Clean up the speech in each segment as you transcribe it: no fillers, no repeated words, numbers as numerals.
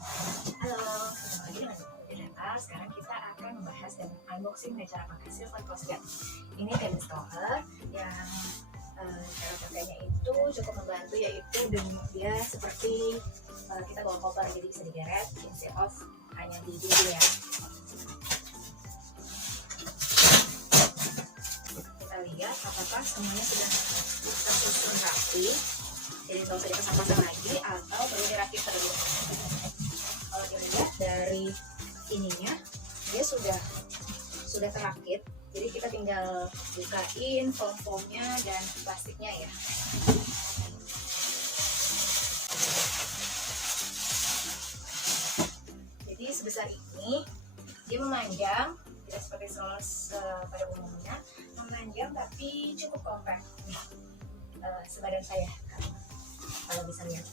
Halo, ketemu lagi dengan Data. Sekarang kita akan membahas dan unboxing cara pakai Silver Crossguard. Ini table installer yang cara pakainya itu cukup membantu, yaitu dengan dia seperti kita bawa koper, jadi bisa digeret instead of hanya di ya. Kita lihat apakah semuanya sudah tersusun rapi, jadi nggak usah dipasang-pasang lagi atau perlu dirakit terlebih dahulu. Kalau dilihat dari ininya, dia sudah terakit, jadi kita tinggal bukain foam-foamnya dan plastiknya ya. Jadi sebesar ini, dia memanjang, tidak seperti stroller pada umumnya, memanjang tapi cukup compact. Sebadan saya, kalau bisa lihat.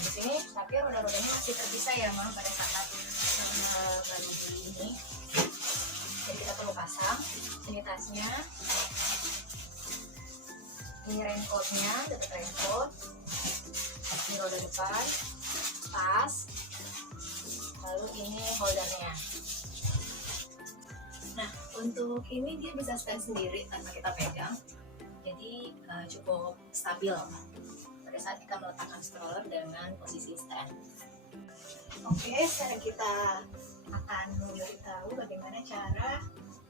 Di sini tapi roda-rodanya masih terpisah ya Mam pada saat baru beli ini. Jadi kita perlu pasang. Ini tasnya, ini raincoatnya, dapat raincoat, ini roda depan, tas, lalu ini holdernya. Nah, untuk ini dia bisa stand sendiri tanpa kita pegang, jadi cukup stabil pada saat kita meletakkan stroller dengan posisi stand. Oke, sekarang kita akan memberitahu bagaimana cara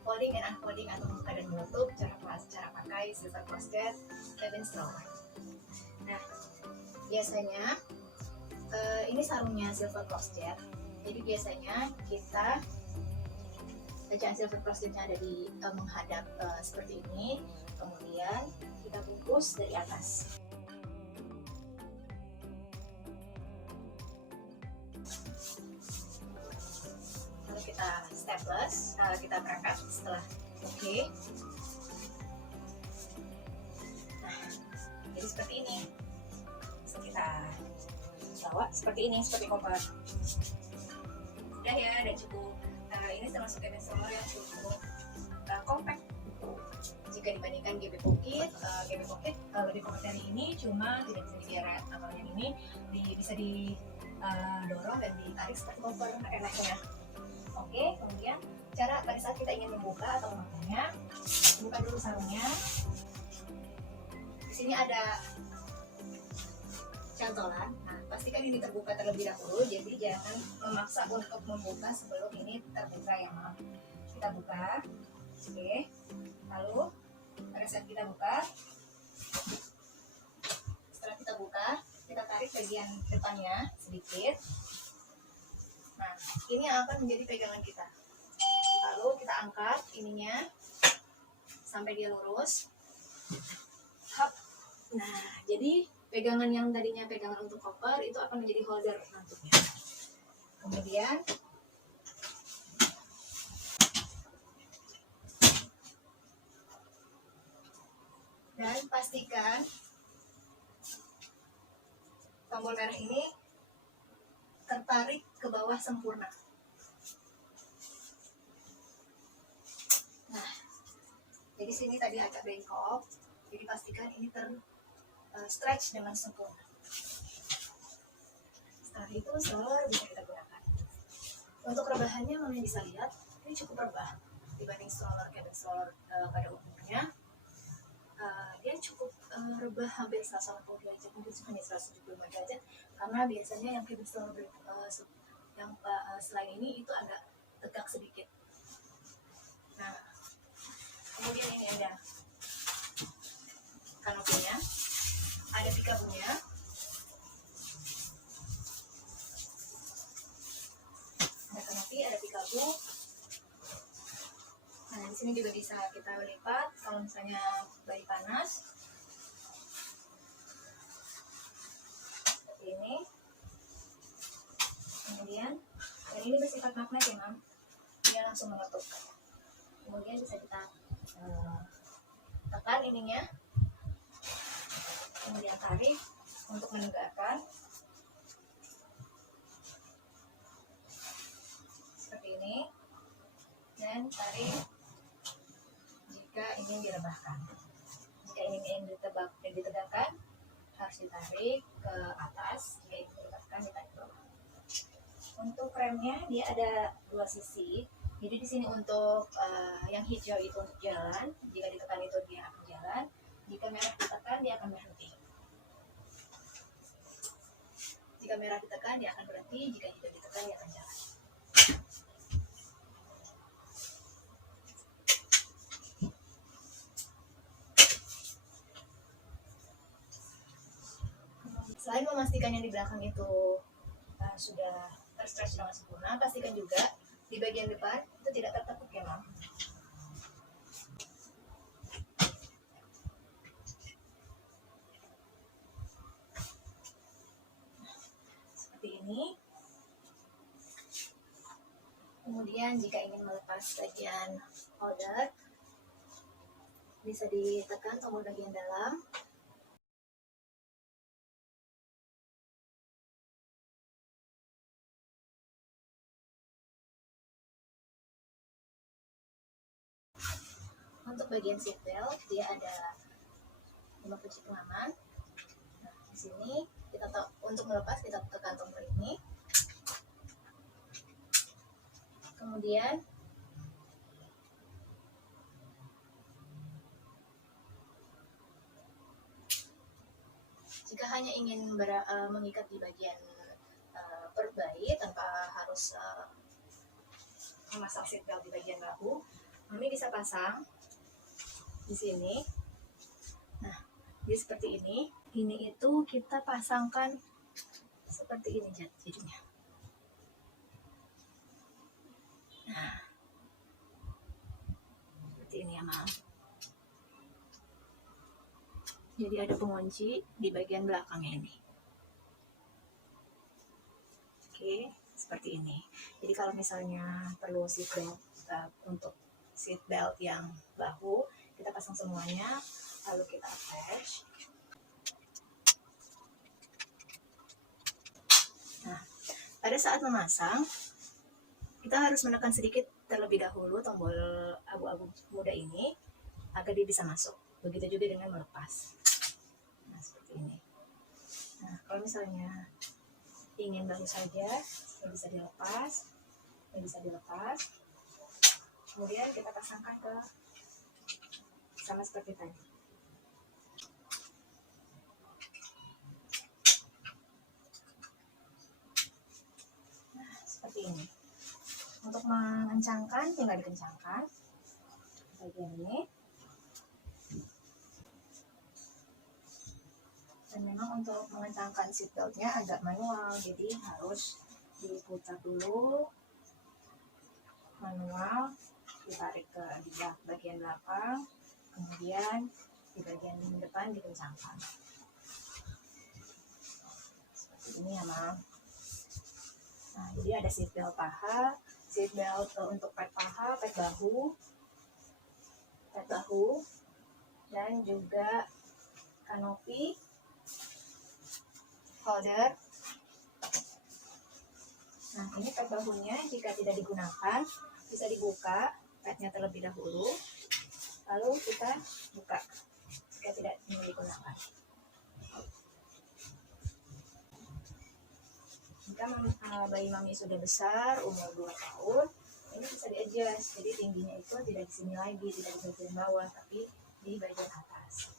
folding dan unfolding atau membuka dan menutup, cara pakai Silver Crossguard cabin stroller. Nah, biasanya ini sarungnya Silver Crossguard. Jadi biasanya kita bacaan Silver Crossguard-nya ada di menghadap seperti ini, kemudian kita bungkus dari atas. Lalu kita staples, kita berangkat setelah oke. Nah, jadi seperti ini. So, kita bawa seperti ini, seperti koper. Udah ya, dan cukup. Ini termasuk cabin stroller yang cukup compact jika dibandingkan GB Pocket. GB Pocket lebih compact dari ini, cuma tidak bisa digeret. Kalau yang ini bisa didorong dan ditarik seperti koper enaknya. Oke, kemudian cara pada saat kita ingin membuka atau memakainya, buka dulu sarungnya. Di sini ada cantolan. Nah, pastikan ini terbuka terlebih dahulu, jadi jangan memaksa untuk membuka sebelum ini terbuka ya, maaf. Kita buka, oke. Lalu pada saat kita buka, setelah kita buka, kita tarik bagian depannya sedikit. Nah, ini yang akan menjadi pegangan kita. Lalu kita angkat ininya sampai dia lurus. Hap. Nah, jadi pegangan yang tadinya pegangan untuk koper itu akan menjadi holder nantinya. Kemudian dan pastikan tombol merah ini tertarik ke bawah sempurna. Nah, jadi sini tadi agak bengkok, jadi pastikan ini stretch dengan sempurna. Setelah itu stroller bisa kita gunakan. Untuk rebahannya Mama bisa lihat, ini cukup rebah dibanding stroller cabin stroller pada umumnya. Dia cukup rebah hampir 180 derajat, mungkin hanya 175 derajat, karena biasanya yang cabin stroller yang selain ini itu agak tegak sedikit. Nah, kemudian ini ada kanopinya, ada pikabunya, ada kanopi, ada pikabu. Nah, di sini juga bisa kita lipat kalau misalnya bayi panas. Seperti ini. Kemudian, dan ini bersifat magnet ya, Mam. Dia langsung menutup. Kemudian bisa kita tekan ininya. Kemudian tarik untuk menegakkan. Seperti ini. Dan tarik jika ingin direbahkan. Jika ingin ditegakkan, harus ditarik ke atas, yaitu ditekan ditarik ke bawah. Untuk remnya dia ada dua sisi. Jadi di sini untuk yang hijau itu untuk jalan, jika ditekan itu dia akan jalan, jika merah ditekan dia akan berhenti. Jika merah ditekan dia akan berhenti, jika hijau ditekan dia akan jalan. Selain memastikan yang di belakang itu sudah terstretch dengan sempurna, pastikan juga di bagian depan itu tidak tertekuk ya, Mam. Seperti ini. Kemudian jika ingin melepas bagian holder, bisa ditekan tombol bagian dalam. Untuk bagian seat belt dia ada 5 kunci pengaman. Nah, di sini kita untuk melepas kita tekan tombol ini. Kemudian jika hanya ingin mengikat di bagian perut bayi tanpa harus memasang seat belt di bagian bahu, Mami bisa pasang di sini. Nah, jadi seperti ini. Ini itu kita pasangkan seperti ini jadinya. Nah, seperti ini ya, Mam. Jadi ada pengunci di bagian belakangnya ini. Oke, seperti ini. Jadi kalau misalnya perlu seat belt untuk seat belt yang bahu, kita pasang semuanya, lalu kita attach. Nah, pada saat memasang, kita harus menekan sedikit terlebih dahulu tombol abu-abu muda ini agar dia bisa masuk. Begitu juga dengan melepas. Nah, seperti ini. Nah, kalau misalnya ingin baru saja, ini bisa dilepas, ini bisa dilepas. Kemudian kita pasangkan ke sama seperti tadi. Nah, seperti ini. Untuk mengencangkan, tinggal dikencangkan bagian ini. Dan memang untuk mengencangkan seat beltnya agak manual, jadi harus diputar dulu manual, ditarik ke di bagian belakang, kemudian di bagian depan dikencangkan. Seperti ini ya, Mam. Nah, jadi ada seat belt paha, seat belt untuk pad paha, pad bahu, dan juga kanopi, holder. Nah, ini pad bahunya jika tidak digunakan bisa dibuka padnya terlebih dahulu, lalu kita buka jika tidak ingin digunakan. Jika bayi Mami sudah besar, umur 2 tahun, ini bisa di-adjust, jadi tingginya itu tidak di sini lagi, tidak di bagian bawah, tapi di bagian atas.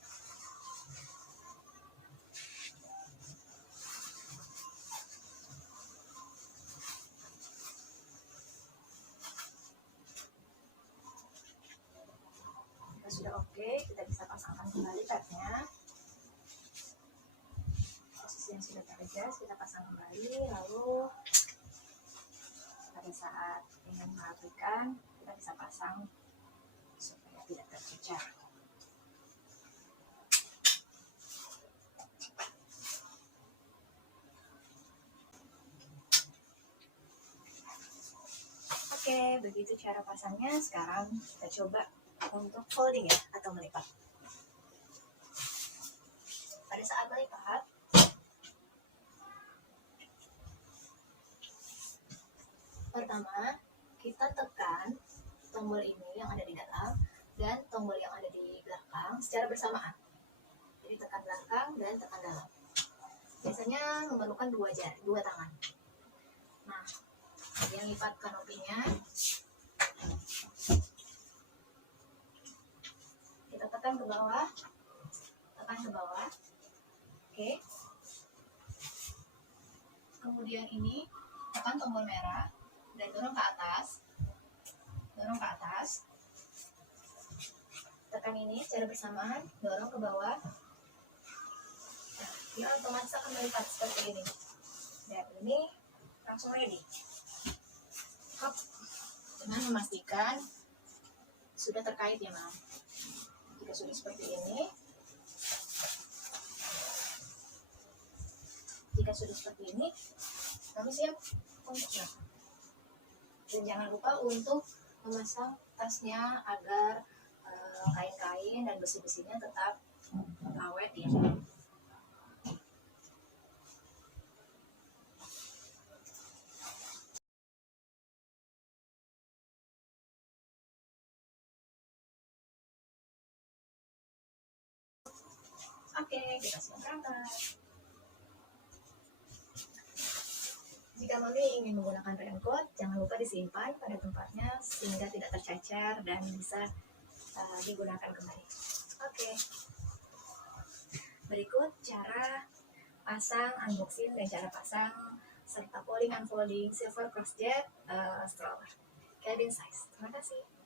Jika sudah oke, kita bisa pasangkan kembali padnya. Posisi yang sudah ter-adjust, kita pasang kembali, lalu pada saat ingin merapikan, kita bisa pasang supaya tidak tercecar. Oke, begitu cara pasangnya. Sekarang kita coba untuk folding ya, atau melipat. Pada saat melipat, pertama kita tekan tombol ini yang ada di dalam dan tombol yang ada di belakang secara bersamaan. Jadi tekan belakang dan tekan dalam. biasanya memerlukan dua tangan. Nah, yang lipat kanopinya, kita tekan ke bawah, oke. Kemudian ini tekan tombol merah dan dorong ke atas, tekan ini secara bersamaan, dorong ke bawah. Nah, dia otomatis akan melipat seperti ini. Dan ini langsung ready. Hop, dengan memastikan sudah terkait ya, Mam. Jika sudah seperti ini, kami siap untuk berangkat. Dan jangan lupa untuk memasang tasnya agar kain-kain dan besi-besinya tetap awet ya. Oke, kita siap berangkat. Jika Mami ingin menggunakan raincoat, jangan lupa disimpan pada tempatnya sehingga tidak tercecer dan bisa digunakan kembali. Oke. Berikut cara pasang, unboxing, dan cara pasang serta folding unfolding silver crossjet stroller cabin size. Terima kasih.